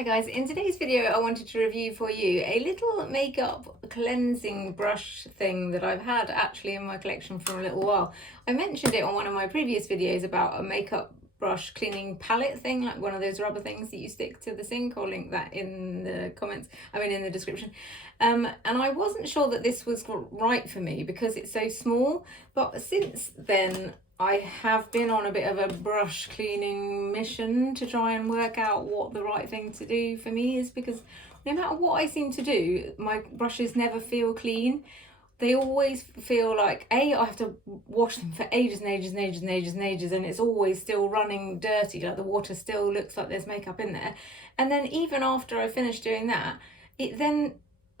Hi guys, in today's video I wanted to review for you a little makeup cleansing brush thing that I've had actually in my collection for a little while. I mentioned it on one of my previous videos about a makeup brush cleaning palette thing, like one of those rubber things that you stick to the sink. I'll link that in the comments, in the description. And I wasn't sure that this was right for me because it's so small, but since then I have been on a bit of a brush cleaning mission to try and work out what the right thing to do for me is, because no matter what I seem to do, my brushes never feel clean. They always feel like, I have to wash them for ages and ages and ages and ages and ages, and it's always still running dirty, like the water still looks like there's makeup in there. And then even after I finish doing that,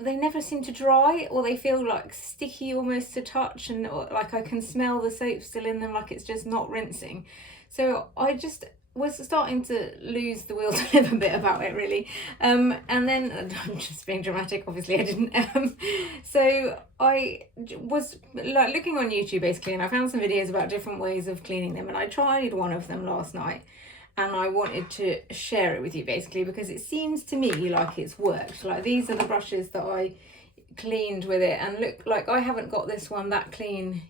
they never seem to dry, or they feel like sticky almost to touch, and like I can smell the soap still in them, like it's just not rinsing. So I just was starting to lose the will to live a bit about it, really. And then I'm just being dramatic, obviously I didn't. So I was like looking on YouTube basically, and I found some videos about different ways of cleaning them, and I tried one of them last night. And I wanted to share it with you basically because it seems to me like it's worked. Like, these are the brushes that I cleaned with it, and look, like I haven't got this one that clean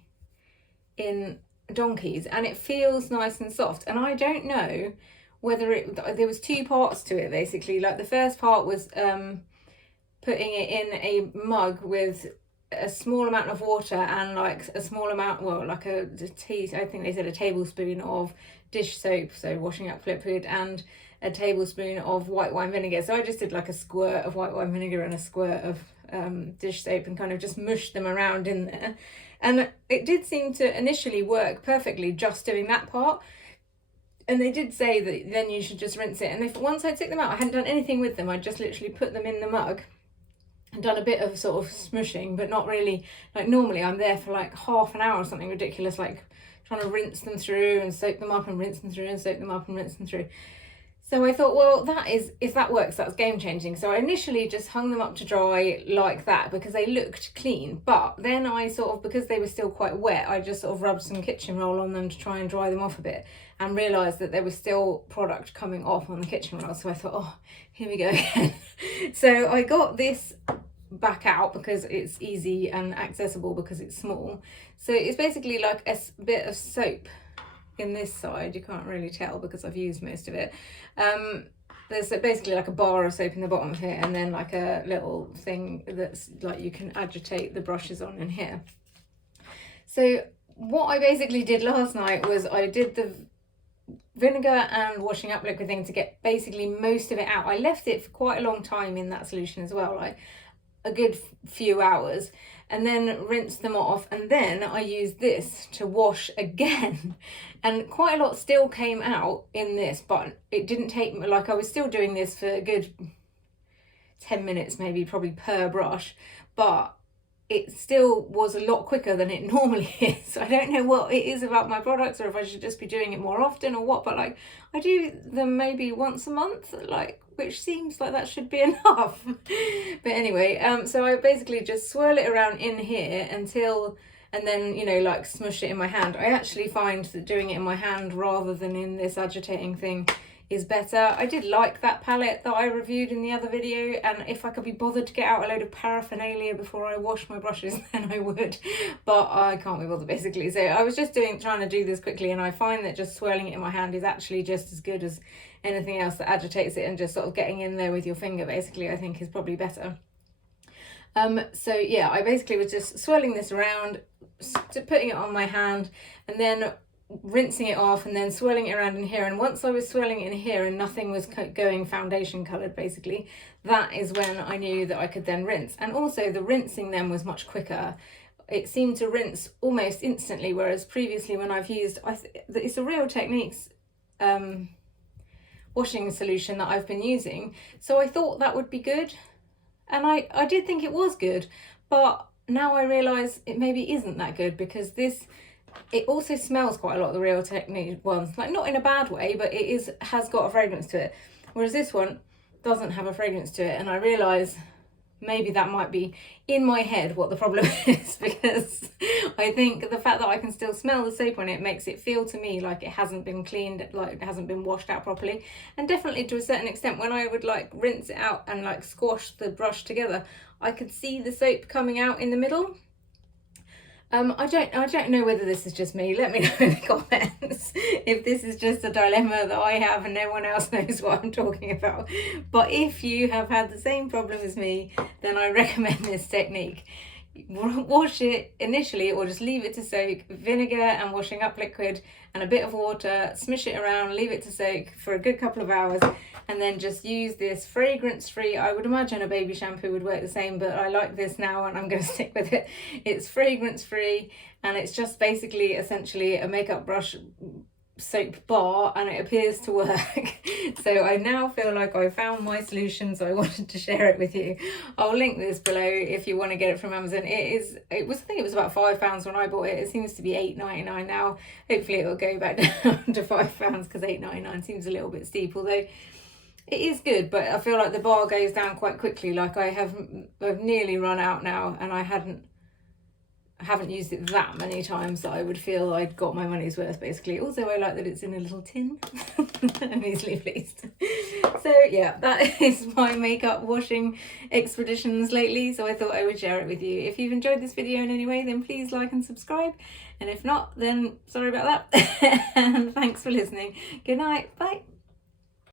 in donkeys, and it feels nice and soft. And I don't know whether there was two parts to it basically. Like, the first part was putting it in a mug with a small amount of water and like a small amount, well, like I think they said a tablespoon of dish soap, so washing up liquid, and a tablespoon of white wine vinegar. So I just did like a squirt of white wine vinegar and a squirt of dish soap and kind of just mushed them around in there. And it did seem to initially work perfectly just doing that part. And they did say that then you should just rinse it. And once I took them out, I hadn't done anything with them. I just literally put them in the mug and done a bit of sort of smushing, but not really. Like, normally I'm there for like half an hour or something ridiculous, like trying to rinse them through and soak them up and rinse them through and soak them up and rinse them through. So I thought, well, if that works, that's game changing. So I initially just hung them up to dry like that because they looked clean. But then I sort of, because they were still quite wet, I just sort of rubbed some kitchen roll on them to try and dry them off a bit, and realised that there was still product coming off on the kitchen roll. So I thought, oh, here we go again. So I got this back out because it's easy and accessible because it's small. So it's basically like a bit of soap in this side. You can't really tell because I've used most of it. There's basically like a bar of soap in the bottom of here, and then like a little thing that's like you can agitate the brushes on in here. So what I basically did last night was I did the vinegar and washing up liquid thing to get basically most of it out. I left it for quite a long time in that solution as well, like a good few hours, and then rinsed them off. And then I used this to wash again, and quite a lot still came out in this, but it didn't take, like I was still doing this for a good 10 minutes maybe, probably per brush, but it still was a lot quicker than it normally is. I don't know what it is about my products, or if I should just be doing it more often or what, but like I do them maybe once a month, like, which seems like that should be enough. But anyway, so I basically just swirl it around in here until, and then, you know, like smush it in my hand. I actually find that doing it in my hand rather than in this agitating thing is better. I did like that palette that I reviewed in the other video, and if I could be bothered to get out a load of paraphernalia before I wash my brushes, then I would, but I can't be bothered basically. So I was just trying to do this quickly, and I find that just swirling it in my hand is actually just as good as anything else that agitates it, and just sort of getting in there with your finger basically I think is probably better. So yeah, I basically was just swirling this around, putting it on my hand, and then rinsing it off, and then swirling it around in here. And once I was swirling it in here and nothing was going foundation coloured basically, that is when I knew that I could then rinse. And also the rinsing then was much quicker. It seemed to rinse almost instantly, whereas previously when I've used, it's a Real Techniques washing solution that I've been using, so I thought that would be good, and I did think it was good, but now I realise it maybe isn't that good, because it also smells quite a lot, the Real Techniques ones, like not in a bad way, but it has got a fragrance to it, whereas this one doesn't have a fragrance to it. And I realise maybe that might be in my head what the problem is, because I think the fact that I can still smell the soap on it makes it feel to me like it hasn't been cleaned, like it hasn't been washed out properly. And definitely to a certain extent, when I would like rinse it out and like squash the brush together, I could see the soap coming out in the middle. I don't know whether this is just me. Let me know in the comments if this is just a dilemma that I have and no one else knows what I'm talking about. But if you have had the same problem as me, then I recommend this technique. Wash it initially, or just leave it to soak, vinegar and washing up liquid and a bit of water, smish it around, leave it to soak for a good couple of hours, and then just use this fragrance-free, I would imagine a baby shampoo would work the same, but I like this now and I'm going to stick with it. It's fragrance-free, and it's just basically essentially a makeup brush soap bar, and it appears to work. So I now feel like I found my solution, so I wanted to share it with you. I'll link this below if you want to get it from Amazon. I think it was about £5 when I bought it. It seems to be £8.99 now. Hopefully it will go back down to £5, because £8.99 seems a little bit steep, although it is good, but I feel like the bar goes down quite quickly. Like I've nearly run out now, and I haven't used it that many times that I would feel I'd got my money's worth, basically. Also, I like that it's in a little tin. I'm easily pleased. So yeah, that is my makeup washing expeditions lately, so I thought I would share it with you. If you've enjoyed this video in any way, then please like and subscribe, and if not, then sorry about that. And thanks for listening. Good night. Bye.